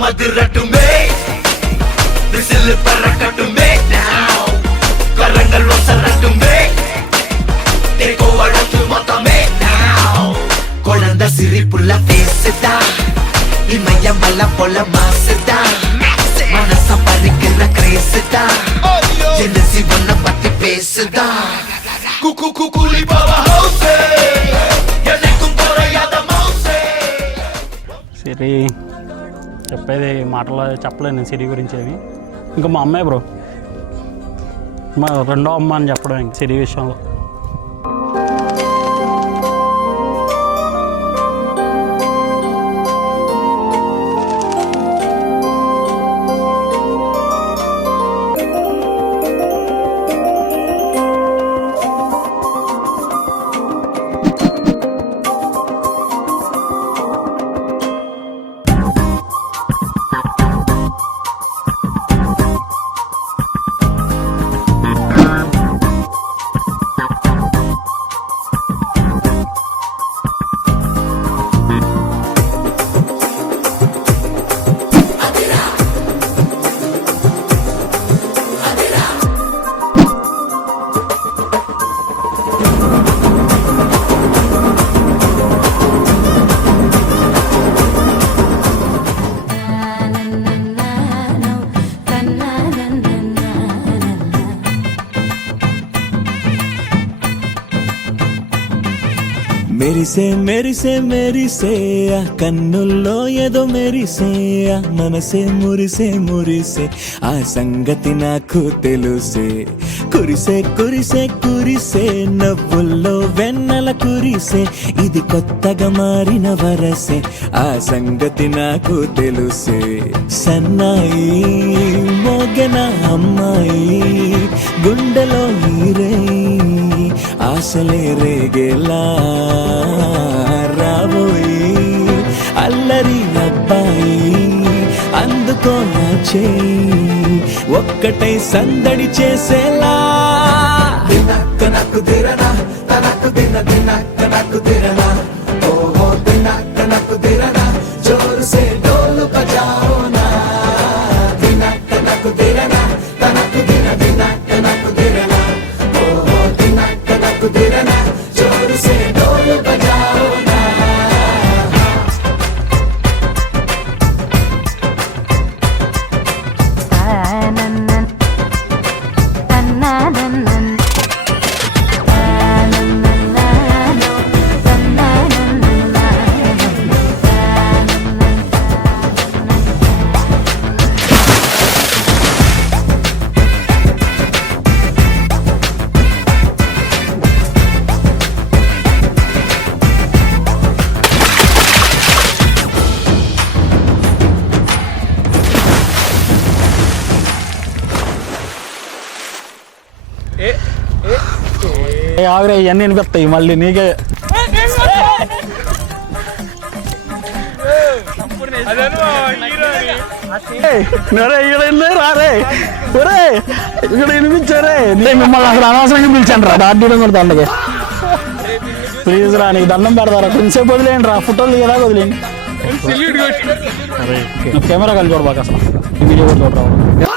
మదిరటుమే whistle పరకటుమే now కరంగల్ వసరటుమే టేక్ ఓవర్ టు మొత్తమే now కొలంద సిరిపుల్ల ఫేస్దా ఇమయ మల్ల పొల మాస్దా మనస పరికిర క్రేస్దా జెనసి వన్న పట్టి పేస్దా కుకు కుకులి బాబా హౌసే యనకుం కొరయాద మౌసే సిరి చెప్పేది మాటలో చెప్పలేదు నేను సిరి గురించి ఏమి ఇంకా మా అమ్మాయి బ్రో మా రెండో అమ్మ అని చెప్పడం ఇంక సిరి విషయంలో మెరిసే మెరిసే మెరిసే ఆ కన్నుల్లో ఏదో మెరిసే ఆ మనసే మురిసే మురిసే ఆ సంగతి నాకు తెలుసే కురిసే కురిసే కురిసే నవ్వుల్లో వెన్నెల కురిసే ఇది కొత్తగా మారిన వరసే ఆ సంగతి నాకు తెలుసే సన్నాయి మోగెన అమ్మాయి గుండెలో హీరే ఆశలే రేగేలా రాబోయి అల్లరి అబ్బాయి అందుకో నా చేయి ఒక్కటై సందడి చేసేలా దినక్క నాకు దిరనా తనకు దిన దినక్క నాకు దిరనా ఓహో దినక్క నాకు దిరనా జోరు సే డోలు బజాओ నా దినక్క నాకు దిరనా తనకు దిన దినక్క నాకు దిరనా ఓహో దినక్క నాకు దిరనా జోరు సే డోలు బజాओ నా ఆవిరే ఇవన్నీ వినిపిస్తాయి మళ్ళీ నీకే రారే ఒరే ఇక్కడ వినిపించారే మిమ్మల్ని అసలు అనవసరంగా పిలిచాను రా దాటి కూడా దండగా ప్లీజ్ రా నీకు దండం పెడతారా కొంచెంసేపు వదిలేయండి రా ఫోటోలు కదా వదిలేండి కెమెరా కలిసి చూడబాక అసలు వీడియో కూడా చూడరా